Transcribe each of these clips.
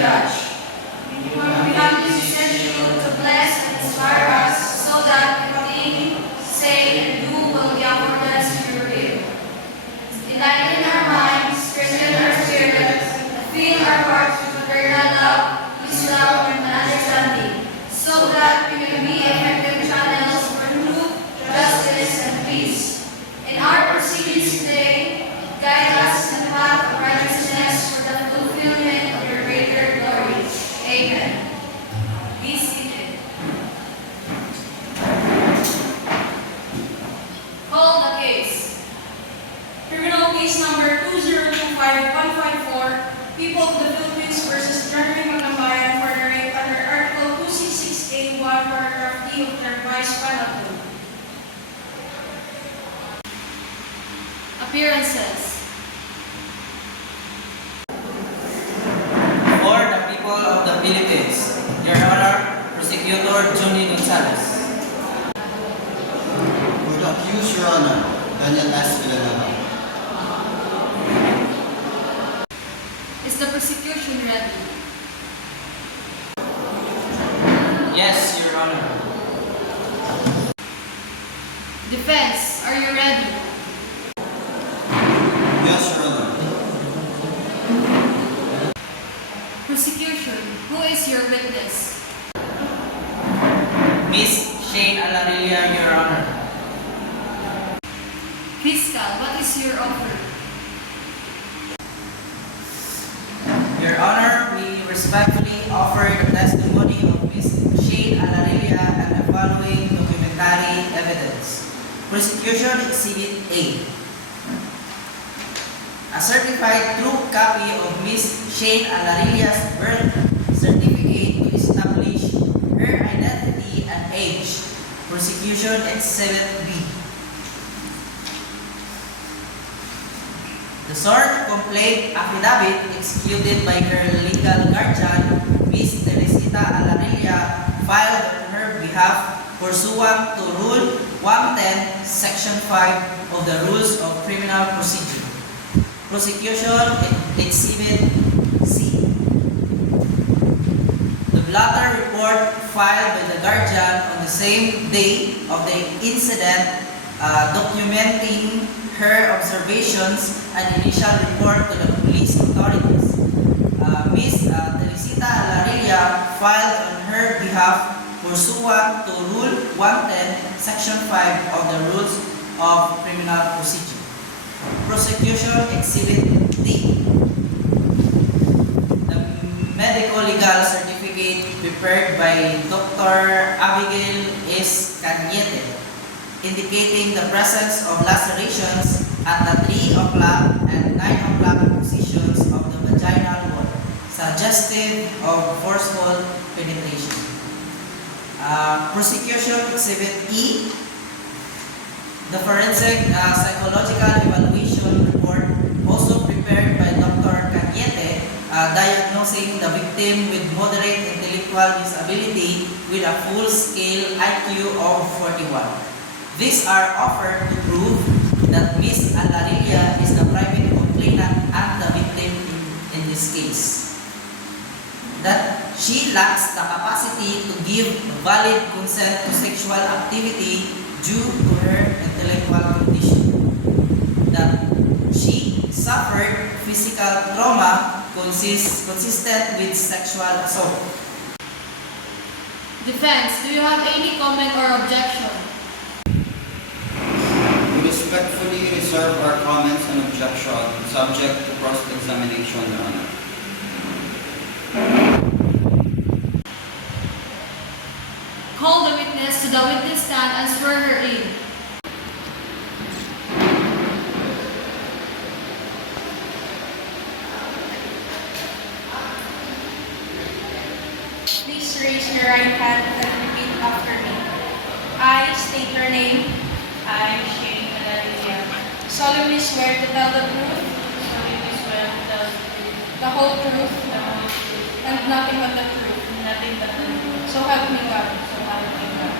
judge. We humbly beseech you to bless and inspire us so that we think, say, and do will be accordance to your will. Enlighten our minds, strengthen our spirits, and fill our hearts with eternal love, wisdom, and understanding, so that we may be effective channels for truth, justice, and peace. In our proceedings today, guide us in the path of righteousness for the fulfillment of your greater glory. Amen. Be seated. Call the case. Criminal case number 2025154, People of the Philippines versus Jeremy Macambayan for the rape under Article 266A1, Paragraph D of the Revised Penal Code. Appearances. For the people of the Philippines, Your Honor, Prosecutor Johnny Gonzalez. For the accused, Your Honor, Daniel S. Villanueva. Is the prosecution ready? Yes, Your Honor. Defense, are you ready? Yes, Your Honor. Prosecution, who is your witness? Miss Shane Alarilla, Your Honor. Fiscal, what is your offer? Your Honor, we respectfully offer the testimony of Miss Shane Alarilla and the following documentary evidence. Prosecution Exhibit A. A certified true copy of Miss Shane Alarilla's birth certificate to establish her identity and age. Prosecution Exhibit B. The sworn complaint affidavit executed by her legal guardian, Miss Teresita Alarilla, filed on her behalf pursuant to Rule 110, Section 5 of the Rules of Criminal Procedure. Prosecution Exhibit C. The blotter report filed by the guardian on the same day of the incident documenting her observations and initial report to the police authorities. Ms. Teresita Alarilla filed on her behalf pursuant to Rule 110, Section 5 of the Rules of Criminal Procedure. Prosecution Exhibit D. The medical legal certificate prepared by Dr. Abigail S. Cañete, indicating the presence of lacerations at the 3 o'clock and 9 o'clock positions of the vaginal wall, suggestive of forceful penetration. Prosecution Exhibit E. The forensic psychological evaluation report, also prepared by Dr. Cañete, diagnosing the victim with moderate intellectual disability with a full-scale IQ of 41. These are offered to prove that Ms. Alarilla is the private complainant and the victim in this case. That she lacks the capacity to give valid consent to sexual activity due to her intellectual condition. That she suffered physical trauma consistent with sexual assault. Defense, do you have any comment or objection? We respectfully reserve our comments and objection subject to cross-examination, Your Honor. Call the witness to the witness stand and swear her in. Please raise your right hand and repeat after me. I state your name. I, Shane Alarilla, Solemnly swear to tell the truth, solemnly swear to tell the truth, the whole truth, the whole truth, and nothing but the truth. and nothing but the truth. So help me God. So help me God.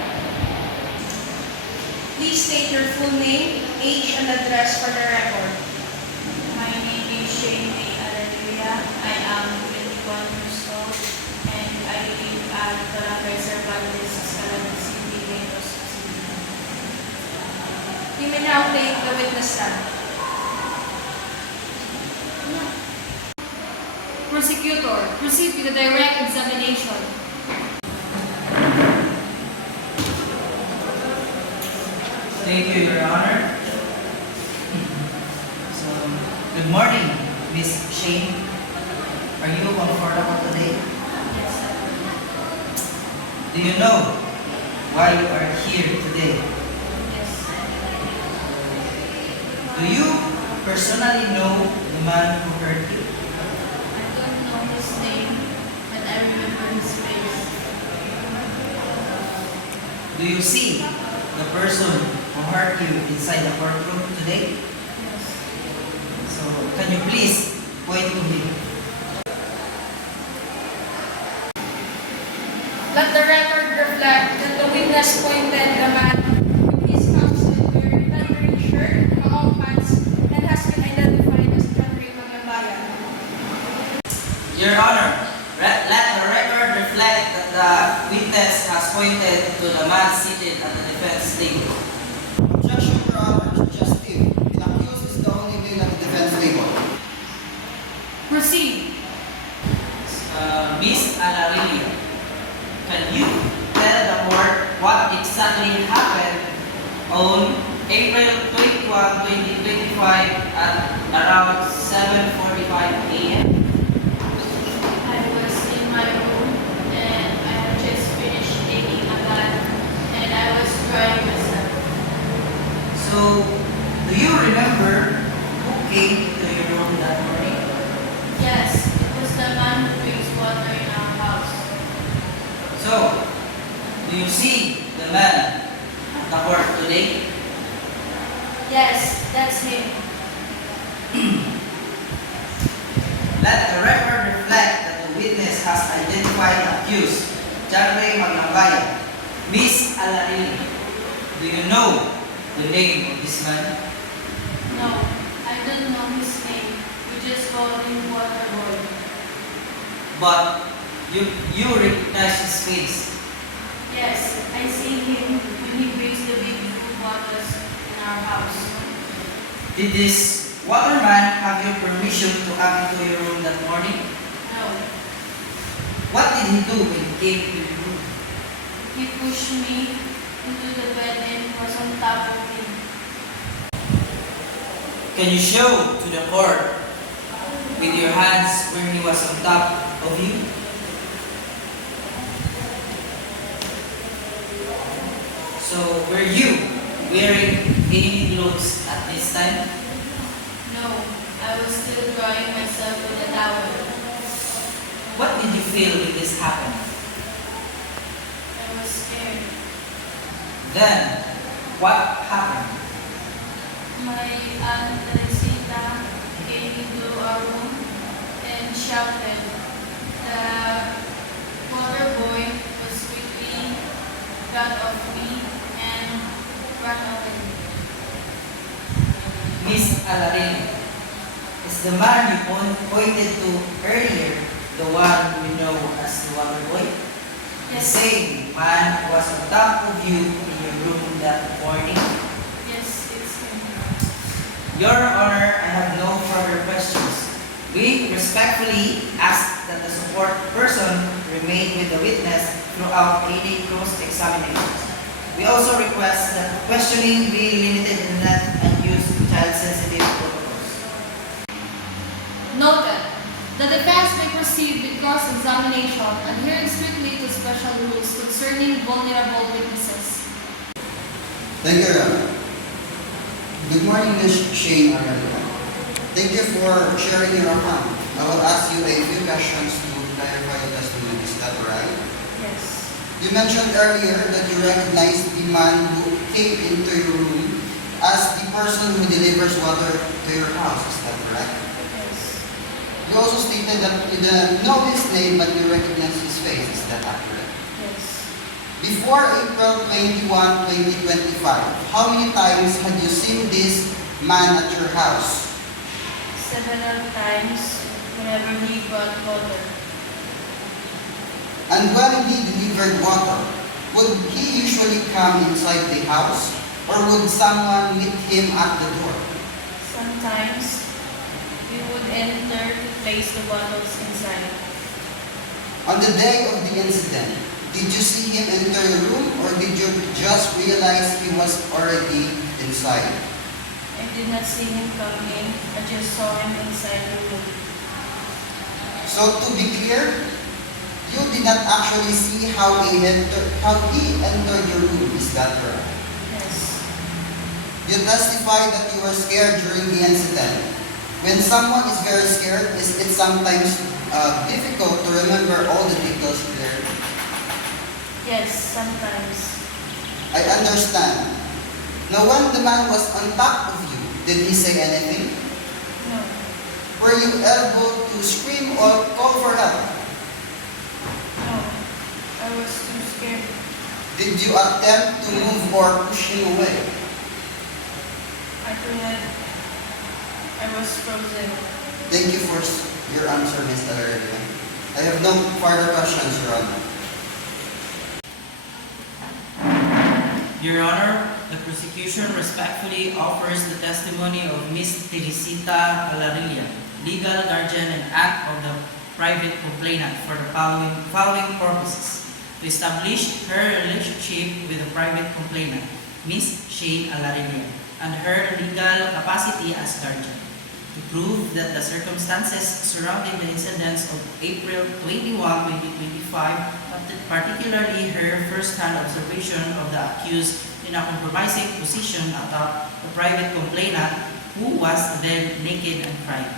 Please state your full name, age, and address for the record. My name is Shane Alarilla. I am 21 years old. exonerate the witness stand. Prosecutor, proceed with the direct examination. Thank you, Your Honor. So, good morning, Miss Shane. Are you comfortable today? Yes, sir. Do you know why you are here today? Yes. Do you personally know the man who hurt you? I don't know his name, but I remember his face. Do you see the person who hurt you inside the courtroom today? Yes. So, can you please point to him? Let the record reflect that the witness pointed the man with his counsel wearing thundering shirt, long pants, and has been identified as Henry Maglabayan. Your Honor, let the record reflect that the witness has pointed to the man seated at the defense table. Objection, Your Honor. Just Steve. The accused is the only male at the defense table. Proceed. Miss Alarilia, can you tell the court what exactly happened on April 21, 2025 at around 7:45 a.m.? I was in my room and I had just finished taking a bath and I was drying myself. So, do you remember who came to your room that morning? Yes, it was the man who brings water in our house. So, do you see the man at the court today? Yes, that's him. Let the record reflect that the witness has identified the accused, John Ray Maglabayan. Miss Alarilia, do you know the name of this man? No, I don't know his name. We just call him Water Boy. But you recognize his face. Yes, I see him when he brings the big food bottles in our house. Did this waterman have your permission to come into your room that morning? No, What did he do when he came to your room? he pushed me into the bed and was on top of me. Can you show to the court with your hands where he was on top of you? So, were you wearing any clothes at this time? No, I was still drying myself with a towel. What did you feel when this happened? I was scared. Then, what happened? My Aunt Teresita came into our room and shouted. The water boy was quickly got off me and ran away. Miss Alarilia, is the man you pointed to earlier the one we know as the water boy? The Yes, same man who was on top of you in your room that morning? yes, it's him. Your Honor, I have no further questions. We respectfully ask that the support person remain with the witness throughout any cross-examinations. We also request that questioning be limited in length and use child-sensitive protocols. Noted. The defense may proceed with cross-examination, adhering strictly to special rules concerning vulnerable witnesses. Thank you, Your Honor. Good morning, Ms. Shane Araya. Thank you for sharing your account. I will ask you a few questions to clarify your testimony. Is that right? Yes, You mentioned earlier that you recognized the man who came into your room as the person who delivers water to your house. Is that correct? yes, You also stated that you didn't know his name but you recognize his face. Is that accurate? yes. Before April 21, 2025, how many times had you seen this man at your house? Several times whenever he brought water. And when he delivered water, would he usually come inside the house Or would someone meet him at the door? Sometimes we would enter to place the bottles inside. On the day of the incident, did you see him enter your room or did you just realize he was already inside? I did not see him come in. I just saw him inside the room. So to be clear, you did not actually see how he entered your room, is that correct? Yes. You testified that you were scared during the incident. When someone is very scared, is it sometimes difficult to remember all the details clearly? Yes, sometimes. I understand. Now when the man was on top of you, did he say anything? No. Were you able to scream or call for help? No. I was too scared. Did you attempt to move or push him away? I could not. I was frozen. Thank you for your answer, Ms. Talaria. I have no further questions, Your Honor. Your Honor, the prosecution respectfully offers the testimony of Ms. Teresita Alarilla, legal guardian and aunt of the private complainant for the following purposes: to establish her relationship with the private complainant, Ms. Shane Alarilla, and her legal capacity as guardian; to prove that the circumstances surrounding the incidents of April 21, 2025, particularly her first-hand observation of the accused in a compromising position atop the private complainant who was then naked and crying;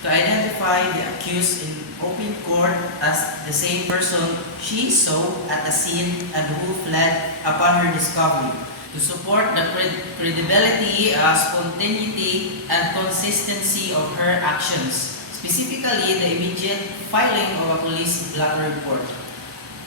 to identify the accused in open court as the same person she saw at the scene and who fled upon her discovery; to support the credibility, spontaneity, and consistency of her actions, specifically the immediate filing of a police blotter report;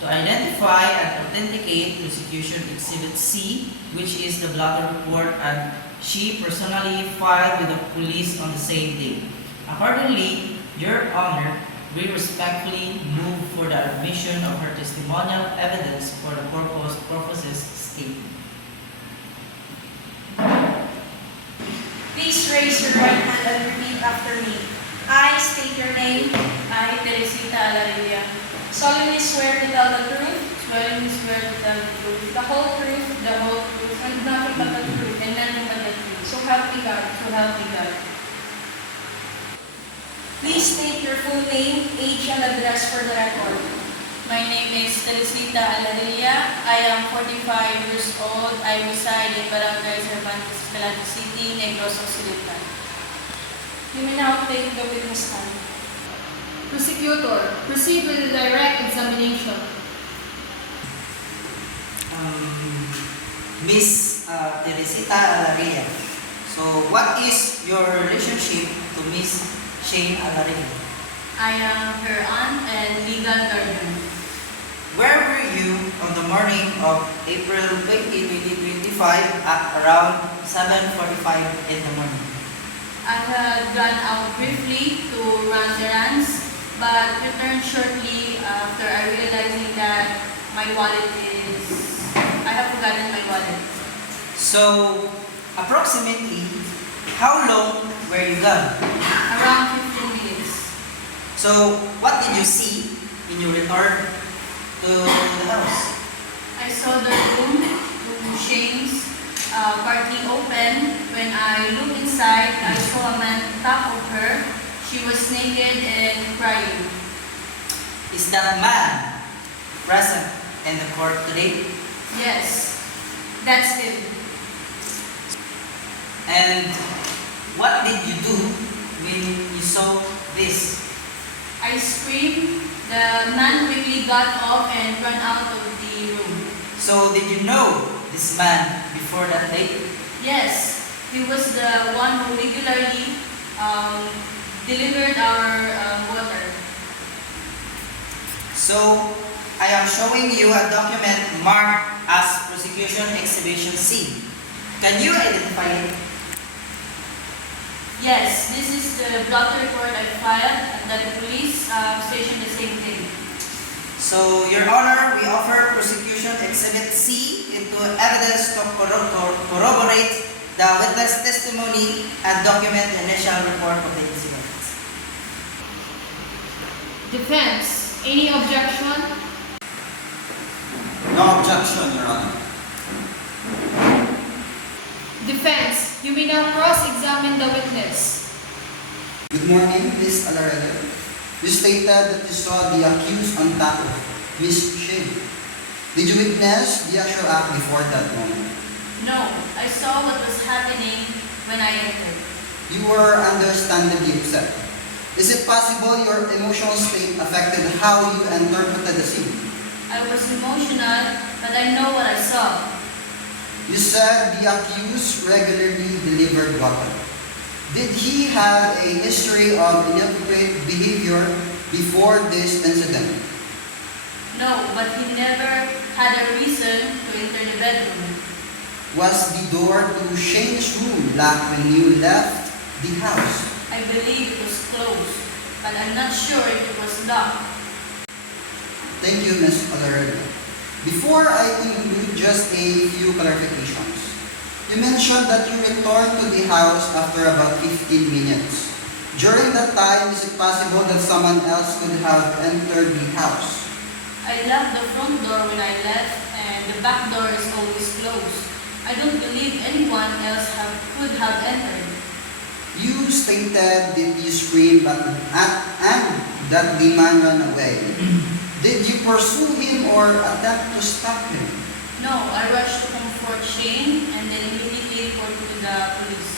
to identify and authenticate Prosecution Exhibit C, which is the blotter report and she personally filed with the police on the same day. Accordingly, Your Honor, we respectfully move for the admission of her testimonial evidence for the purposes stated. Please raise your right hand and repeat after me. I state your name, I, Teresita Alarilla, solemnly swear to tell the truth, solemnly swear to tell the truth, the whole truth, the whole truth, and nothing but the truth. and nothing but the truth. So help me God. So help me God. Please state your full name, age, and address for the record. My name is Teresita Alarilla. I am 45 years old. I reside in Barangay Cervantes, Escalante City, Negros Occidental. You may now take the witness stand. Prosecutor, proceed with the direct examination. Miss Teresita Alarilla, so what is your relationship to Miss Shane Alarilla? I am her aunt and legal guardian. Where were you on the morning of April 20, 2025 at around 7:45 in the morning? I had gone out briefly to run errands, but returned shortly after I realizing that my wallet I have forgotten my wallet. So, approximately, how long were you gone? Around 15 minutes. So, what did you see when you returned to the house? I saw the room Shane's partly open. When I looked inside, I saw a man on top of her. She was naked and crying. Is that man present in the court today? Yes, that's him. And what did you do when you saw this? I screamed. The man quickly got off and ran out of the room. So, did you know this man before that date? Yes, he was the one who regularly delivered our water. So, I am showing you a document marked as Prosecution Exhibition C. Can you identify it? Yes, this is the blotter report I filed and that the police station the same thing. So, Your Honor, we offer Prosecution Exhibit C. into evidence to corroborate the witness testimony and document the initial report of the incident. Defense, any objection? No objection, Your Honor. Defense, you may now cross-examine the witness. Good morning, Ms. Alareda. You stated that you saw the accused on top of Ms. Shane. Did you witness the actual act before that moment? No, I saw what was happening when I entered. You were understandably upset. Is it possible your emotional state affected how you interpreted the scene? I was emotional, but I know what I saw. You said the accused regularly delivered weapon. Did he have a history of inappropriate behavior before this incident? No, but he never had a reason to enter the bedroom. Was the door to Shane's room locked when you left the house? I believe it was closed, but I'm not sure if it was locked. Thank you, Ms. Alareda. Before I conclude, just a few clarifications. You mentioned that you returned to the house after about 15 minutes. During that time, is it possible that someone else could have entered the house? I locked the front door when I left, and the back door is always closed. I don't believe anyone else could have entered. You stated that you screamed and that the man ran away. Did you pursue him or attempt to stop him? No, I rushed to comfort Shane and then immediately reported to the police.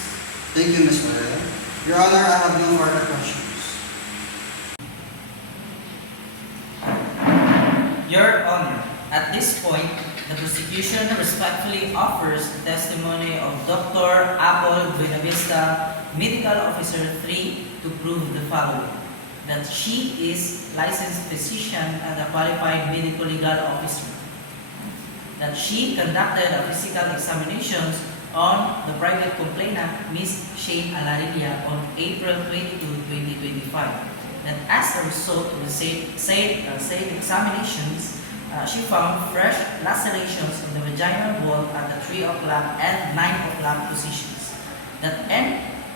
Thank you, Ms. Morera. Your Honor, I have no further questions. Your Honor, at this point, the prosecution respectfully offers the testimony of Dr. Apple Buenavista, Medical Officer 3, to prove the following: that she is licensed physician and a qualified medical legal officer, that she conducted a physical examinations on the private complainant, Ms. Shane Alarilla, on April 22, 2025, that as a result of the said examinations, she found fresh lacerations on the vaginal wall at the 3 o'clock and 9 o'clock positions. That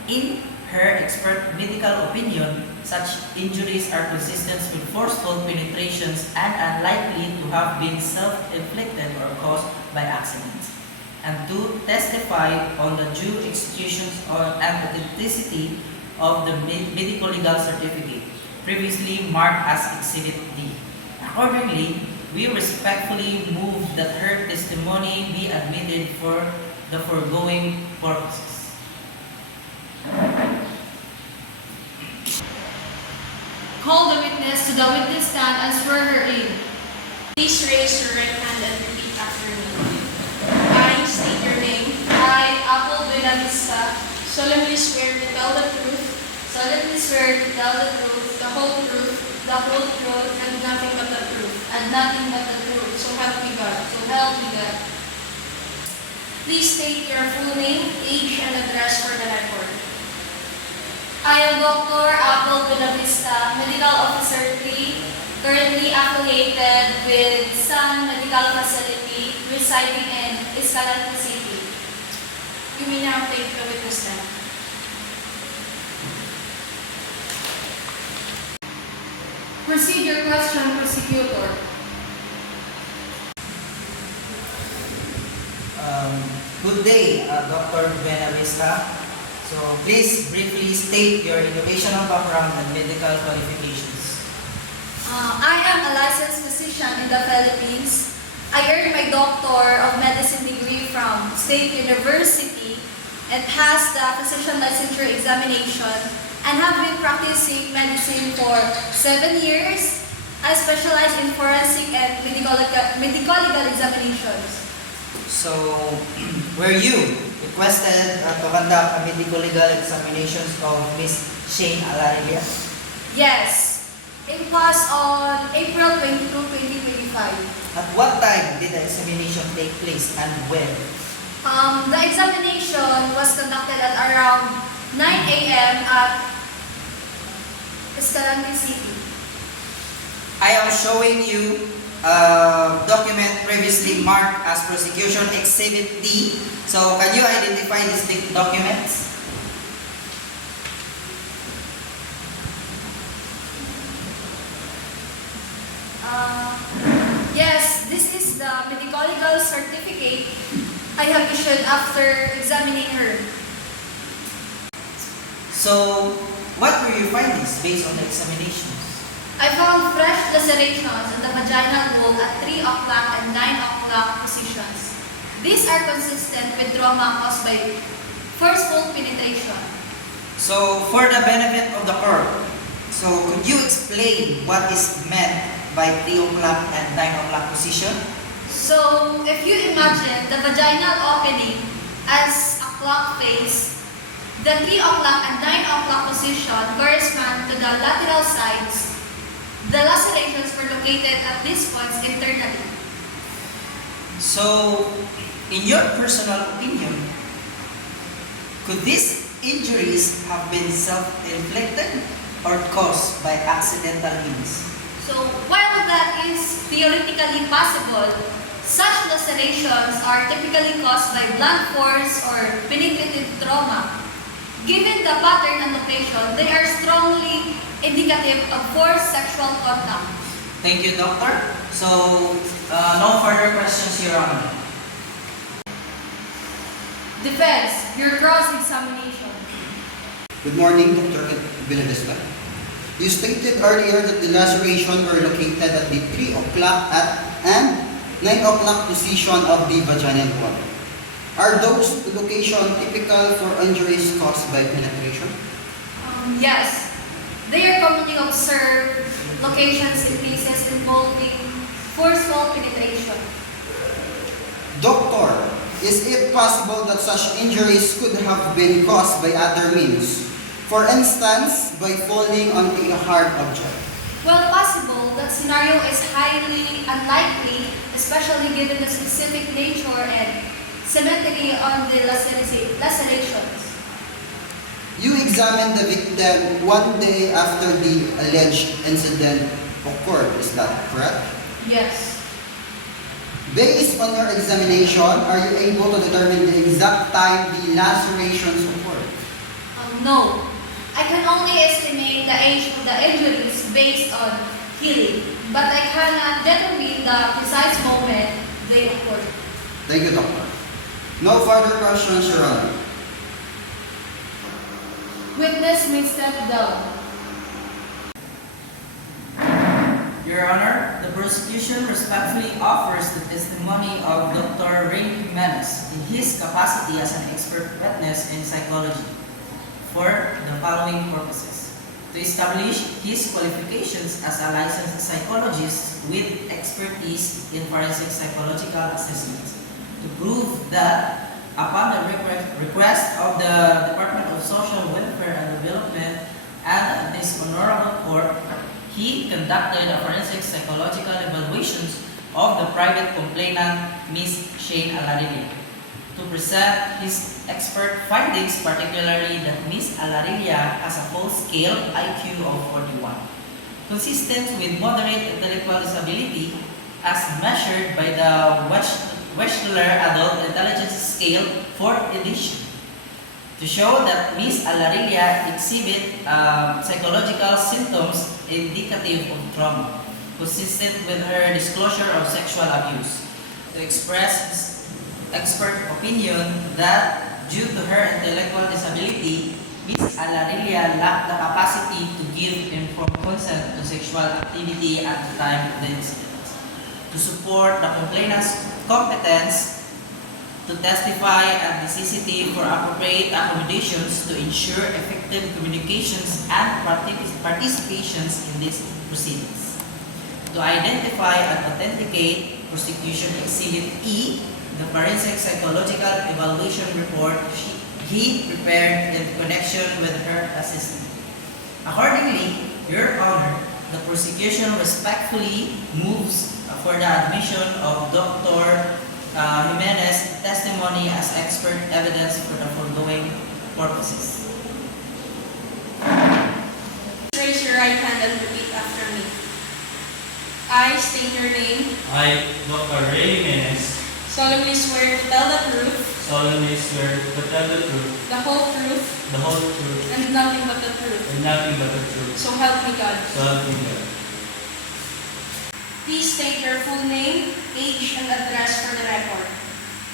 in her expert medical opinion, such injuries are consistent with forceful penetrations and unlikely to have been self-inflicted or caused by accident. And to testify on the due execution and authenticity of the medical legal certificate, previously marked as Exhibit D. Accordingly, we respectfully move that her testimony be admitted for the foregoing purposes. Call the witness to the witness stand and swear her in. Please raise your right hand and repeat after me. I state your name. I, Apple Buenavista, Solemnly swear to tell the truth, solemnly swear to tell the truth, the whole truth, the whole truth, and nothing but the truth. and nothing but the truth. So help me God. So help me God. Please state your full name, age, and address for the record. I am Dr. Apple Buenavista, Medical Officer 3, currently affiliated with Sun Medical Facility, residing in Escalante City. You may now take the witness stand. Proceed your question, prosecutor. Good day, Dr. Buenavista. So please briefly state your educational background and medical qualifications. I am a licensed physician in the Philippines. I earned my Doctor of Medicine degree from State University and passed the physician licensure examination and have been practicing medicine for 7 years. I specialize in forensic and medical legal examinations. So, were you requested to conduct a medical legal examinations of Ms. Shane Alarilla? Yes, it was on April 22, 2025. At what time did the examination take place and when? The examination was conducted at around 9 a.m. at Escalante City. I am showing you document previously marked as Prosecution Exhibit D. So can you identify these documents? Yes, this is the medical legal certificate I have issued after examining her. So what were your findings based on the examinations? I found fresh lacerations on the vaginal wall at 3 o'clock and 9 o'clock positions. These are consistent with trauma caused by forceful penetration. So for the benefit of the court, so could you explain what is meant by 3 o'clock and 9 o'clock position? So, if you imagine the vaginal opening as a clock face, the 3 o'clock and 9 o'clock position correspond to the lateral sides. The lacerations were located at these points internally. So, in your personal opinion, could these injuries have been self-inflicted or caused by accidental means? So, while that is theoretically possible, such lacerations are typically caused by blunt force or penetrative trauma. Given the pattern and location, they are strongly indicative of forced sexual contact. Thank you, Doctor. So, no further questions, Your Honor. Defense, your cross-examination. Good morning, Dr. Villavista. You stated earlier that the lacerations were located at the 3 o'clock and 9 o'clock position of the vaginal wall. Are those locations typical for injuries caused by penetration? Yes, they are commonly observed locations in cases involving forceful penetration. Doctor, is it possible that such injuries could have been caused by other means? For instance, by falling onto a hard object. While possible, that scenario is highly unlikely, especially given the specific nature and symmetry on the lacerations. You examined the victim one day after the alleged incident occurred, is that correct? Yes. Based on your examination, are you able to determine the exact time the lacerations occurred? No. I can only estimate the age of the injuries based on healing, but I cannot determine the precise moment they occurred. Thank you, Doctor. No further questions, Your Honor. Witness may step down. Your Honor, the prosecution respectfully offers the testimony of Dr. Rain Jimenez in his capacity as an expert witness in psychology for the following purposes: to establish his qualifications as a licensed psychologist with expertise in forensic psychological assessments, to prove that upon the request of the Department of Social Welfare and Development and this honorable court, he conducted a forensic psychological evaluations of the private complainant, Ms. Shane Alarilia, to present his expert findings, particularly that Ms. Alarilia has a full-scale IQ of 41, consistent with moderate intellectual disability as measured by the Wechsler Adult Intelligence Scale 4th edition, to show that Ms. Alarilia exhibit psychological symptoms indicative of trauma, consistent with her disclosure of sexual abuse, to express expert opinion that due to her intellectual disability, Ms. Alarilia lacked the capacity to give informed consent to sexual activity at the time of the incident, to support the complainant's competence to testify and necessity for appropriate accommodations to ensure effective communications and participations in these proceedings, to identify and authenticate prosecution exhibit E, the forensic psychological evaluation report he prepared in connection with her assessment. Accordingly, Your Honor, the prosecution respectfully moves for the admission of Dr. Jimenez's testimony as expert evidence for the foregoing purposes. Raise your right hand and repeat after me. I state your name, I, Dr. Ray Jimenez, solemnly swear to tell the truth, solemnly swear to tell the truth, the whole truth, the whole truth, and nothing but the truth. and nothing but the truth. So help me God. So help me God. Please state your full name, age, and address for the record.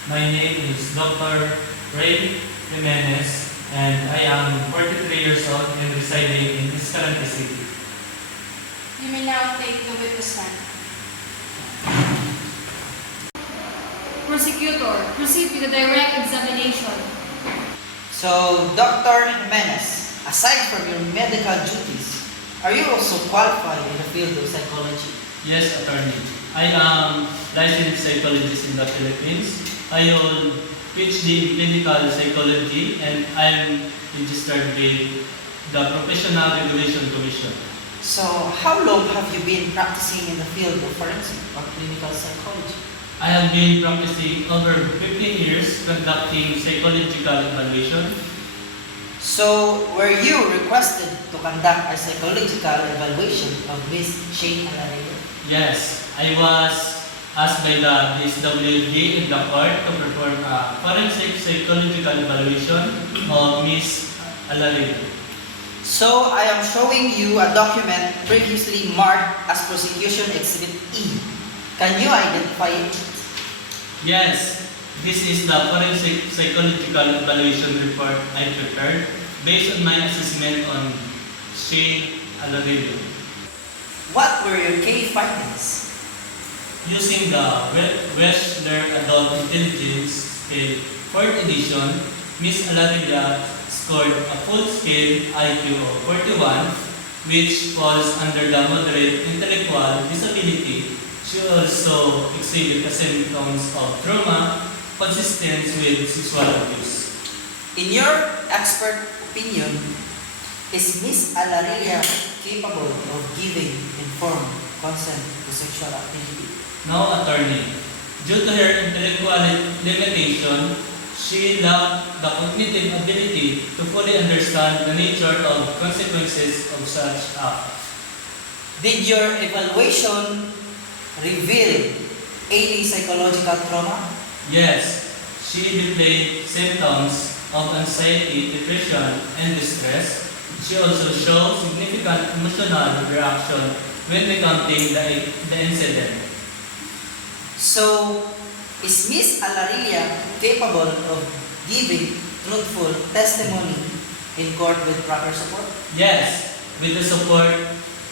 My name is Dr. Ray Jimenez, and I am 43 years old and residing in Escalante City. You may now take the witness stand. Prosecutor, proceed with the direct examination. So, Dr. Jimenez, aside from your medical duties, are you also qualified in the field of psychology? Yes, attorney. I am licensed psychologist in the Philippines. I hold PhD in clinical psychology, and I am registered with the Professional Regulation Commission. So, how long have you been practicing in the field of forensic or clinical psychology? I have been practicing over 15 years conducting psychological evaluation. So, were you requested to conduct a psychological evaluation of Miss Shane Alario? Yes, I was asked by the DSWD in the court to perform a forensic psychological evaluation of Miss Alario. So, I am showing you a document previously marked as Prosecution Exhibit E. Can you identify it? Yes, this is the forensic psychological evaluation report I prepared based on my assessment on Shane Alario. What were your key findings? Using the Wechsler Adult Intelligence Scale 4th edition, Miss Alario scored a full-scale IQ of 41, which falls under the moderate intellectual disability. She also exhibits symptoms of trauma consistent with sexual abuse. In your expert opinion, is Miss Alaria capable of giving informed consent to sexual activity? No, attorney. Due to her intellectual limitation, she lacked the cognitive ability to fully understand the nature of consequences of such act. Did your evaluation reveal any psychological trauma? Yes, she displayed symptoms of anxiety, depression, and distress. She also showed significant emotional reaction when recounting the incident. So, is Miss Alaria capable of giving truthful testimony in court with proper support? Yes, with the support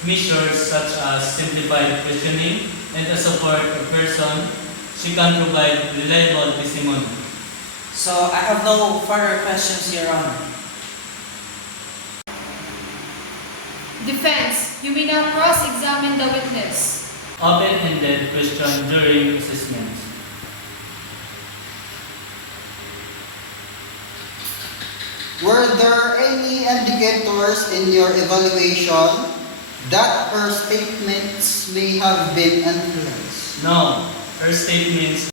measures such as simplified questioning and the support of person, she can provide reliable testimony. So, I have no further questions, Your Honor. Defense, you may now cross-examine the witness. Open-ended question during assessment. Were there any indicators in your evaluation that her statements may have been influenced? No, her statements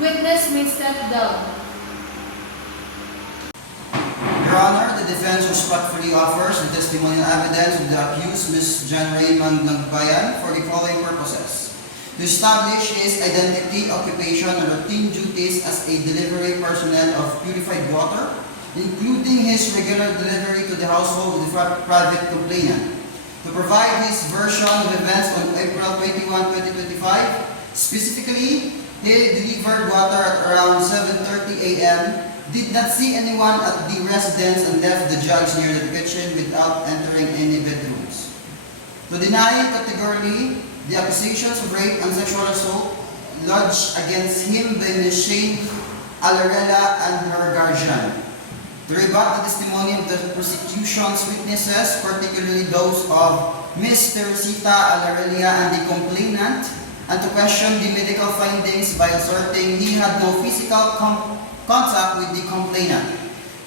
Witness may step down. Your Honor, the defense respectfully offers the testimonial evidence of the accused, Ms. Jan Raymond Nagbayan, for the following purposes: to establish his identity, occupation, and routine duties as a delivery personnel of purified water, including his regular delivery to the household of the private complainant, to provide his version of events on April 21, 2025. Specifically, he delivered water at around 7:30 a.m., did not see anyone at the residence and left the jugs near the kitchen without entering any bedrooms. To deny categorically the accusations of rape and sexual assault lodged against him by Ms. Shane Alarella and her guardian. To rebut the testimony of the prosecution's witnesses, particularly those of Ms. Teresita Alarella and the complainant, and to question the medical findings by asserting he had no physical contact with the complainant.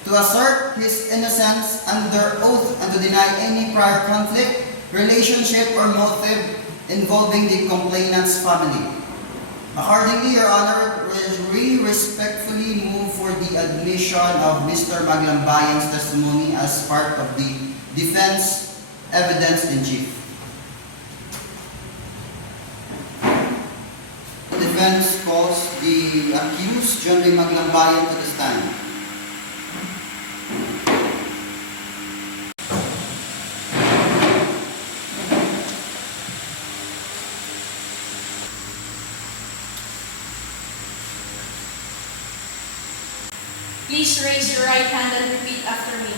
To assert his innocence under oath and to deny any prior conflict, relationship, or motive involving the complainant's family. Accordingly, Your Honor, we respectfully move for the admission of Mr. Maglambayan's testimony as part of the defense evidence in chief. The defense calls the accused, John Ray Maglambayan, to the stand. Please raise your right hand and repeat after me.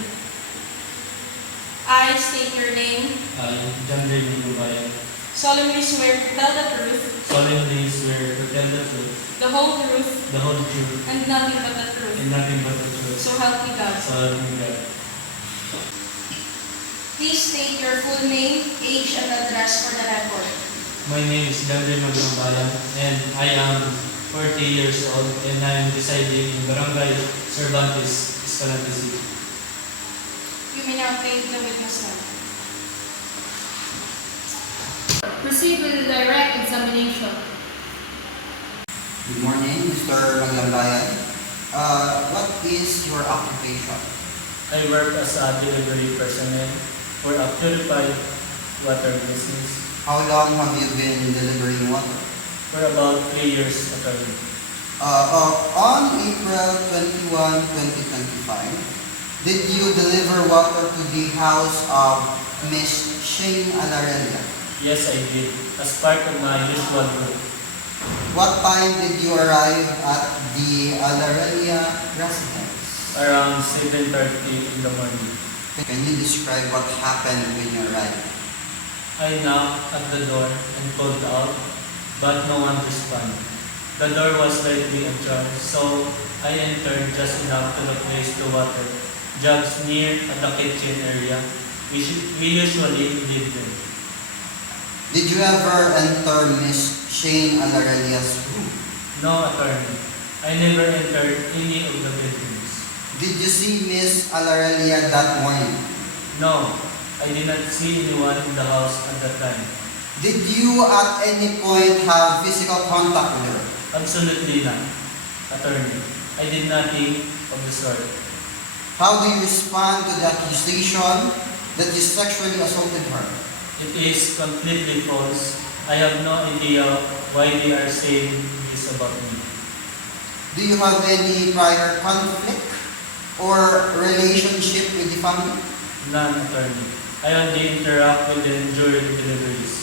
I state your name, I, John Ray Maglambayan, solemnly swear to tell the truth, solemnly swear to tell the truth, the whole truth, the whole truth, and nothing but the truth. and nothing but the truth. So help me God. So help me God. Please state your full name, age, and address for the record. My name is John Ray Maglambayan, and I am 40 years old, and I am residing in Barangay Cervantes, Escalante City. You may now take the witness stand. Proceed with the direct examination. Good morning, Mr. Maglambayan. What is your occupation? I work as a delivery personnel for a purified water business How long have you been delivering water? for about 3 years attorney. On April 21, 2025, did you deliver water to the house of Miss Shane Alarella? Yes, I did, as part of my usual route. What time did you arrive at the Alarella residence? Around 7:30 in the morning. Can you describe what happened when you arrived? I knocked at the door and called out, but no one responded. The door was slightly ajar, so I entered just enough to replace the water jugs near the kitchen area. We usually leave them. Did you ever enter Miss Shane Alarella's room? No, attorney. I never entered any of the bedrooms. Did you see Miss Alarella that morning? No, I did not see anyone in the house at that time. Did you at any point have physical contact with her? Absolutely not, attorney. I did nothing of the sort. How do you respond to the accusation that you sexually assaulted her? It is completely false. I have no idea why they are saying this about me. Do you have any prior conflict or relationship with the family? None, attorney. I only interact with them during deliveries.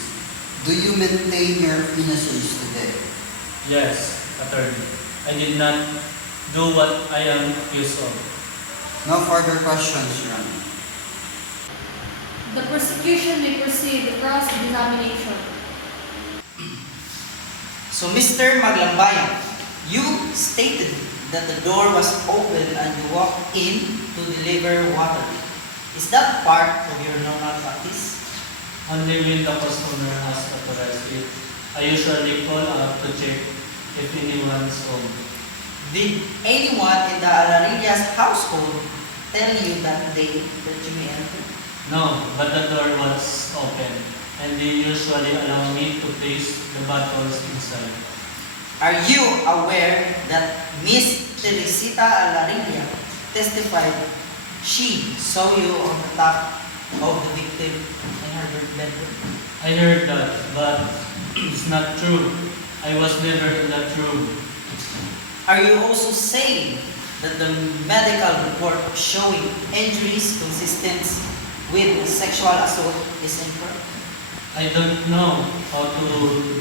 Do you maintain your innocence today? Yes, attorney. I did not do what I am accused of. No further questions, Your Honor. The prosecution may proceed with cross-examination. So, Mr. Maglambayan, you stated that the door was open and you walked in to deliver water. Is that part of your normal practice? Only when the customer has authorized it. I usually call up to check if anyone's home. Did anyone in the Alarilla's household tell you that day that you may enter? No, but the door was open, and they usually allow me to place the bottles inside. Are you aware that Miss Teresita Alarilla testified she saw you on the top of the victim in her bedroom? I heard that, but it's not true. I was never in that room. Are you also saying that the medical report showing injuries consistent with sexual assault is incorrect? I don't know how to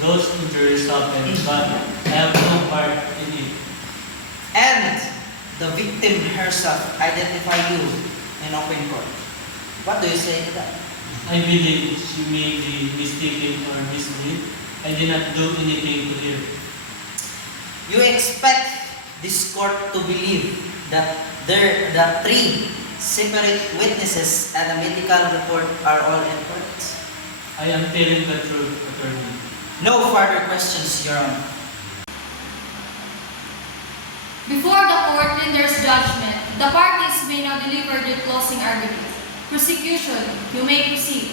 those injuries happen, but I have no part in it. And the victim herself identify you in open court. What do you say to that? I believe she may be mistaken or misled. I did not do anything to her. You expect this court to believe that the three separate witnesses and the medical report are all incorrect? I am telling the truth, attorney. No further questions, Your Honor. Before the court renders judgment, the parties may now deliver their closing argument. Prosecution, you may proceed.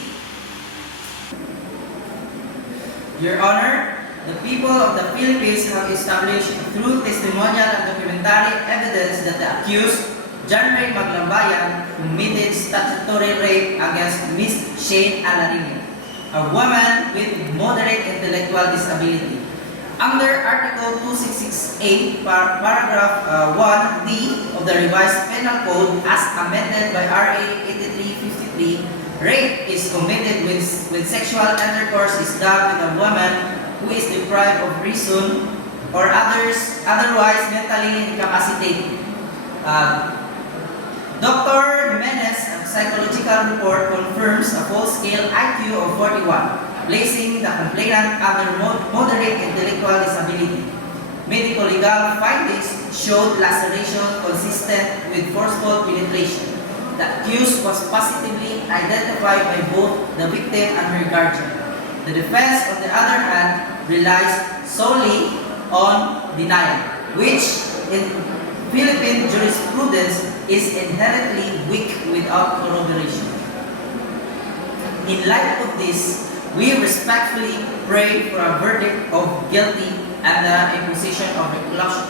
Your Honor, the people of the Philippines have established through testimonial and documentary evidence that the accused, John Ray Maglambayan, committed statutory rape against Miss Shane Alarini, a woman with moderate intellectual disability. Under Article 266A, paragraph 1D of the Revised Penal Code as amended by RA 8353, rape is committed with sexual intercourse is done with a woman who is deprived of reason or otherwise mentally incapacitated. Dr. Jimenez, a psychological report confirms a full-scale IQ of 41. Placing the complainant under moderate intellectual disability. Medical legal findings showed laceration consistent with forceful penetration. The accused was positively identified by both the victim and her guardian. The defense, on the other hand, relies solely on denial, which in Philippine jurisprudence is inherently weak without corroboration. In light of this, we respectfully pray for a verdict of guilty and the imposition of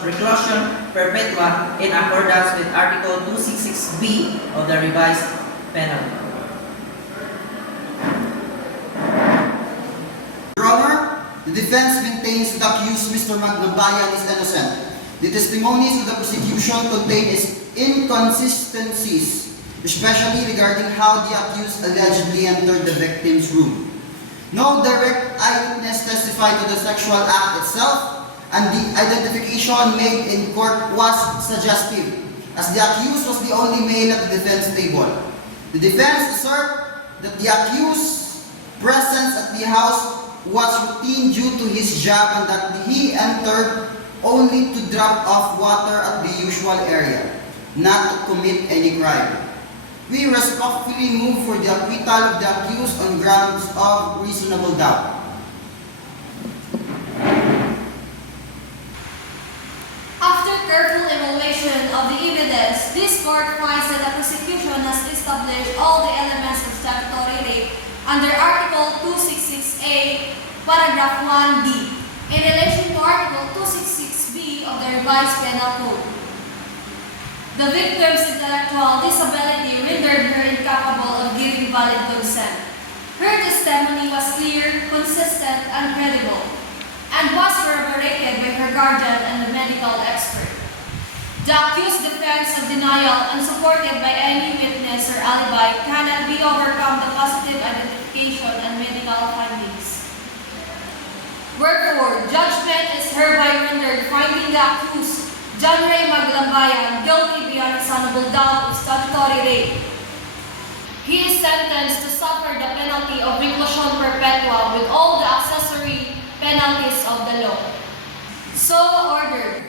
reclusion perpetua in accordance with Article 266B of the Revised Penal Code. Your Honor, the defense maintains the accused Mr. Maglambayan is innocent. The testimonies of the prosecution contain inconsistencies, especially regarding how the accused allegedly entered the victim's room. No direct eyewitness testified to the sexual act itself, and the identification made in court was suggestive, as the accused was the only male at the defense table. The defense asserted that the accused's presence at the house was routine due to his job and that he entered only to drop off water at the usual area, not to commit any crime. We respectfully move for the acquittal of the accused on grounds of reasonable doubt. After careful evaluation of the evidence, this court finds that the prosecution has established all the elements of statutory rape under Article 266A, paragraph 1D, in relation to Article 266B of the Revised Penal Code. The victim's intellectual disability rendered her incapable of giving valid consent. Her testimony was clear, consistent, and credible, and was corroborated by her guardian and the medical expert. The accused's defense of denial, unsupported by any witness or alibi, cannot be overcome the positive identification and medical findings. Wherefore, judgment is hereby rendered finding the accused, John Ray Maglambayan, guilty beyond reasonable doubt of statutory rape. He is sentenced to suffer the penalty of reclusion perpetua with all the accessory penalties of the law. So ordered.